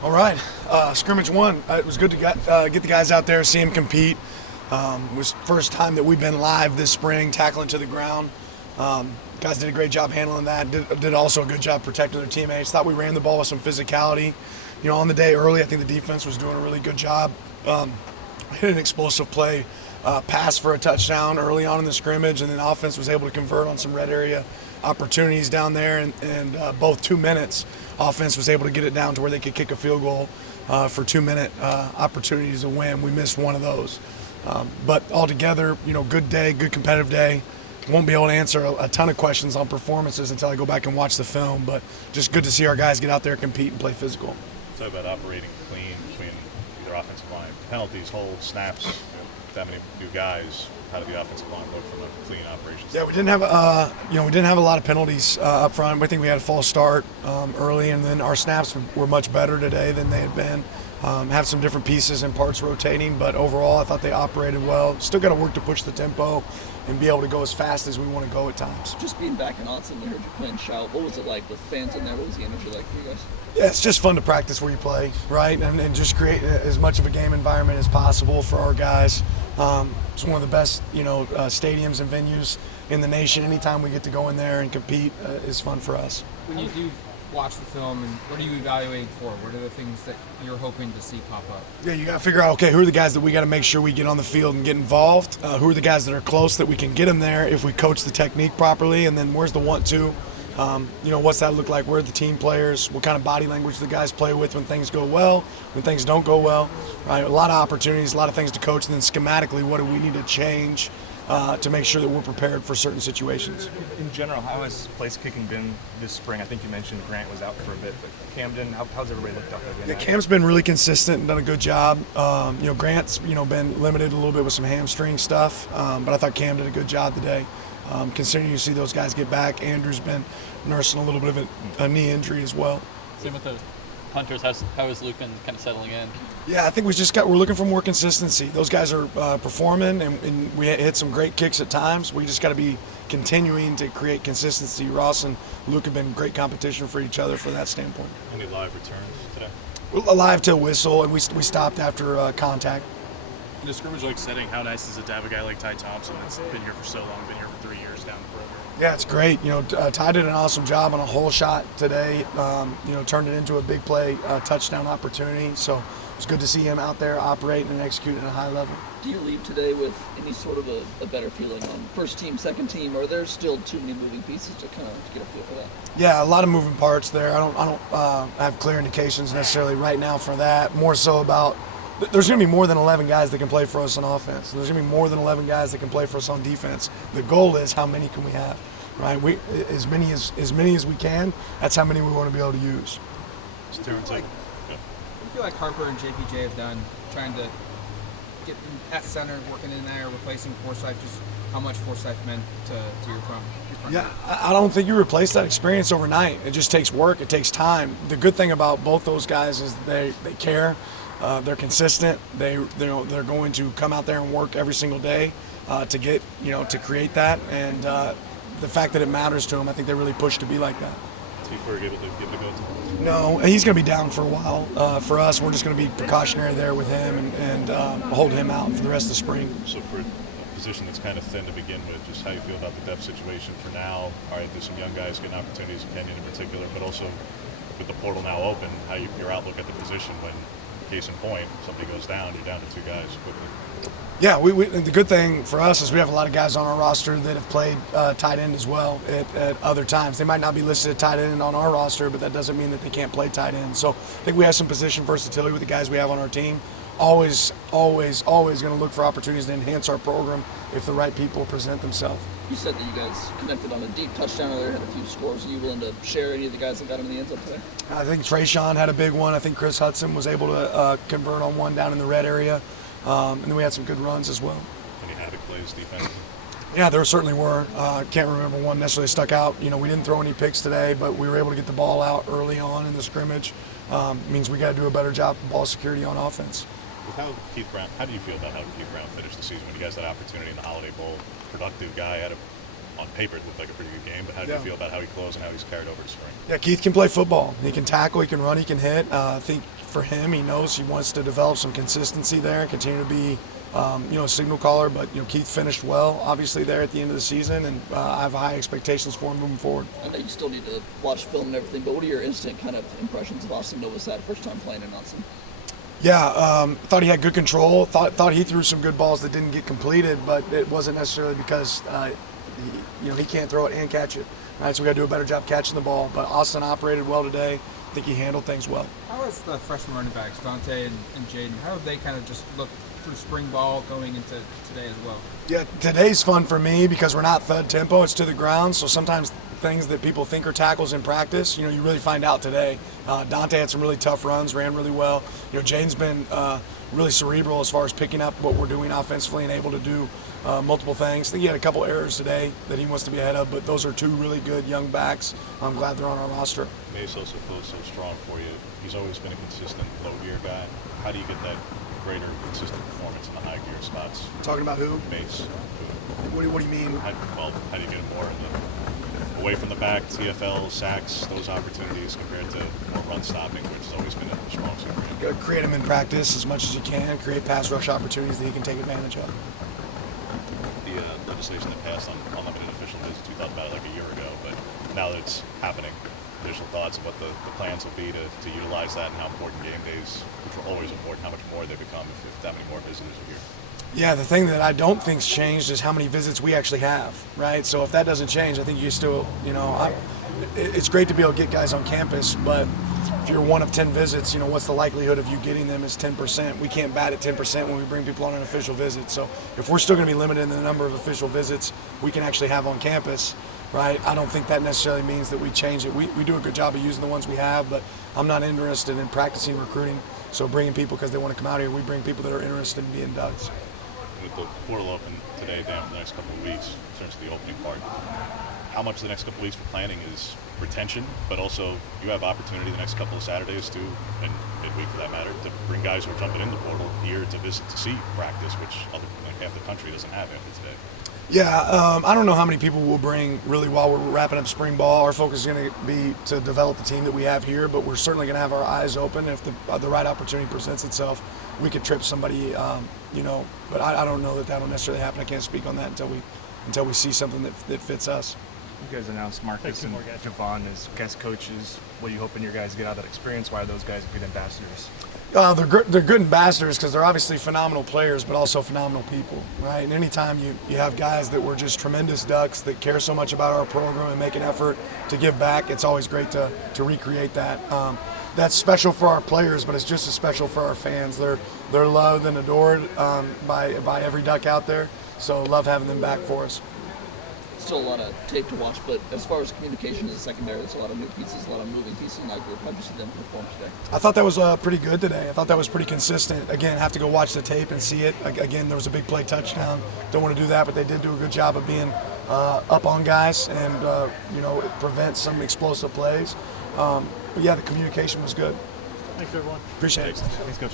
All right, scrimmage one. It was good to get the guys out there, see them compete. It was the first time that we've been live this spring, tackling to the ground. Guys did a great job handling that. Did also a good job protecting their teammates. Thought we ran the ball with some physicality. You know, on the day early, I think the defense was doing a really good job. Hit an explosive play, pass for a touchdown early on in the scrimmage, and then offense was able to convert on some red area opportunities down there, and both 2 minutes, offense was able to get it down to where they could kick a field goal for 2 minute opportunities to win. We missed one of those. But altogether, you know, good day, good competitive day. Won't be able to answer a ton of questions on performances until I go back and watch the film, but just good to see our guys get out there, compete, and play physical. Talk about operating clean between either offensive line, penalties, holds, snaps. That many new guys. How did the offensive line look from a clean operation? Yeah, we didn't have a lot of penalties up front. I think we had a false start early, and then our snaps were much better today than they had been. Have some different pieces and parts rotating, but overall I thought they operated well. Still got to work to push the tempo and be able to go as fast as we want to go at times. Just being back in Autzen, we heard you playing shout. What was it like with fans in there? What was the energy like for you guys? Yeah, it's just fun to practice where you play, right? And just create as much of a game environment as possible for our guys. It's one of the best, stadiums and venues in the nation. Anytime we get to go in there and compete is fun for us. When you do watch the film, and what are you evaluating for? What are the things that you're hoping to see pop up? Yeah, you got to figure out, okay, who are the guys that we got to make sure we get on the field and get involved? Who are the guys that are close that we can get them there if we coach the technique properly? And then where's the want-to? What's that look like? Where are the team players? What kind of body language the guys play with when things go well, when things don't go well? Right? A lot of opportunities, a lot of things to coach. And then schematically, what do we need to change to make sure that we're prepared for certain situations? In general, how has place kicking been this spring? I think you mentioned Grant was out for a bit, but Camden, how's everybody looked up there? Yeah, Cam's been really consistent and done a good job. Grant's been limited a little bit with some hamstring stuff, but I thought Cam did a good job today. Considering you see those guys get back, Andrew's been nursing a little bit of a knee injury as well. Same with the punters. How is Luke been kind of settling in? Yeah, I think we're looking for more consistency. Those guys are performing, and we hit some great kicks at times. We just got to be continuing to create consistency. Ross and Luke have been great competition for each other for that standpoint. Any live returns today? Alive till whistle, and we stopped after contact. In a scrimmage-like setting, how nice is it to have a guy like Ty Thompson that's been here for so long, been here for 3 years down the program? Yeah, it's great. Ty did an awesome job on a hole shot today. Turned it into a big play, touchdown opportunity. So it's good to see him out there operating and executing at a high level. Do you leave today with any sort of a better feeling on first team, second team, or are there still too many moving pieces to kind of get a feel for that? Yeah, a lot of moving parts there. I don't have clear indications necessarily right now for that. More so about there's going to be more than 11 guys that can play for us on offense. There's going to be more than 11 guys that can play for us on defense. The goal is how many can we have, right? As many as we can. That's how many we want to be able to use. What do you feel like Harper and JPJ have done trying to get at center, working in there, replacing Forsyth? Just how much Forsyth meant to your front? Yeah, I don't think you replace that experience overnight. It just takes work. It takes time. The good thing about both those guys is they care. They're consistent. They're going to come out there and work every single day to create that. And the fact that it matters to them, I think they really push to be like that. Before you're able to give it a go to? No, he's going to be down for a while. For us, we're just going to be precautionary there with him and hold him out for the rest of the spring. So for a position that's kind of thin to begin with, just how you feel about the depth situation for now? All right, there's some young guys getting opportunities in Kenyon in particular, but also with the portal now open, your outlook at the position when, case in point, somebody goes down, you're down to 2 guys quickly. Yeah, the good thing for us is we have a lot of guys on our roster that have played tight end as well at other times. They might not be listed at tight end on our roster, but that doesn't mean that they can't play tight end. So I think we have some position versatility with the guys we have on our team. Always going to look for opportunities to enhance our program if the right people present themselves. You said that you guys connected on a deep touchdown earlier, had a few scores. Are you willing to share any of the guys that got him in the end zone today? I think Trayshawn had a big one. I think Chris Hudson was able to convert on one down in the red area. And then we had some good runs as well. Any havoc plays defensively? Yeah, there certainly were. Can't remember one necessarily stuck out. We didn't throw any picks today, but we were able to get the ball out early on in the scrimmage. Means we got to do a better job of ball security on offense. With how do you feel about how Keith Brown finished the season when you guys had opportunity in the Holiday Bowl? Productive guy, had a on paper it looked like a pretty good game, but how do you feel about how he closed and how he's carried over to spring? Yeah, Keith can play football. He can tackle, he can run, he can hit. I think for him, he knows he wants to develop some consistency there and continue to be, a signal caller. But, Keith finished well, obviously, there at the end of the season, and I have high expectations for him moving forward. I know you still need to watch film and everything, but what are your instant kind of impressions of Austin Novosad first time playing in Austin? Yeah, thought he had good control. Thought he threw some good balls that didn't get completed, but it wasn't necessarily because he can't throw it and catch it. Right, so we got to do a better job catching the ball. But Austin operated well today. I think he handled things well. How is the freshman running backs, Dante and Jaden? How have they kind of just looked through spring ball going into today as well? Yeah, today's fun for me because we're not thud tempo; it's to the ground. So sometimes things that people think are tackles in practice, you really find out today. Dante had some really tough runs, ran really well. Jaden's been really cerebral as far as picking up what we're doing offensively and able to do multiple things. I think he had a couple errors today that he wants to be ahead of, but those are two really good young backs. I'm glad they're on our roster. Mace also feels so strong for you. He's always been a consistent low gear guy. How do you get that greater consistent performance in the high gear spots? Talking about who? Mace. What do you mean? How do you get him more in the away from the back, TFL, sacks, those opportunities compared to more run stopping, which has always been a strong suit for him? Create him in practice as much as you can. Create pass rush opportunities that he can take advantage of. The legislation that passed on unlimited official visits, we thought about it like a year ago, but now that it's happening, initial thoughts of what the plans will be to utilize that and how important game days, which were always important, how much more they become if that many more visitors are here. Yeah, the thing that I don't think's changed is how many visits we actually have, right? So if that doesn't change, I think you still, it's great to be able to get guys on campus, but if you're one of 10 visits, what's the likelihood of you getting them is 10%. We can't bat at 10% when we bring people on an official visit. So if we're still going to be limited in the number of official visits we can actually have on campus, right, I don't think that necessarily means that we change it. We do a good job of using the ones we have, but I'm not interested in practicing recruiting. So bringing people because they want to come out here, we bring people that are interested in being Ducks. With the portal open today, Dan, for the next couple of weeks, in terms of the opening part, how much the next couple of weeks for planning is retention, but also you have opportunity the next couple of Saturdays too, and midweek for that matter, to bring guys who are jumping in the portal here to visit to see practice, which half the country doesn't have after today. Yeah, I don't know how many people we'll bring really while we're wrapping up spring ball. Our focus is going to be to develop the team that we have here, but we're certainly going to have our eyes open. If the right opportunity presents itself, we could trip somebody, but I don't know that that'll necessarily happen. I can't speak on that until we see something that fits us. You guys announced Marcus and Javon as guest coaches. What are you hoping your guys get out of that experience? Why are those guys good ambassadors? They're good ambassadors because they're obviously phenomenal players, but also phenomenal people, right? And anytime you have guys that were just tremendous Ducks that care so much about our program and make an effort to give back, it's always great to recreate that. That's special for our players, but it's just as special for our fans. They're loved and adored by every Duck out there, so love having them back for us. Still a lot of tape to watch, but as far as communication in the secondary, there's a lot of new pieces, a lot of moving pieces in that group. How did you see them perform today? I thought that was pretty good today. I thought that was pretty consistent. Again, have to go watch the tape and see it. Again, there was a big play touchdown. Don't want to do that, but they did do a good job of being up on guys and prevent some explosive plays. But yeah, the communication was good. Thanks, everyone. Appreciate it. Thanks, Coach.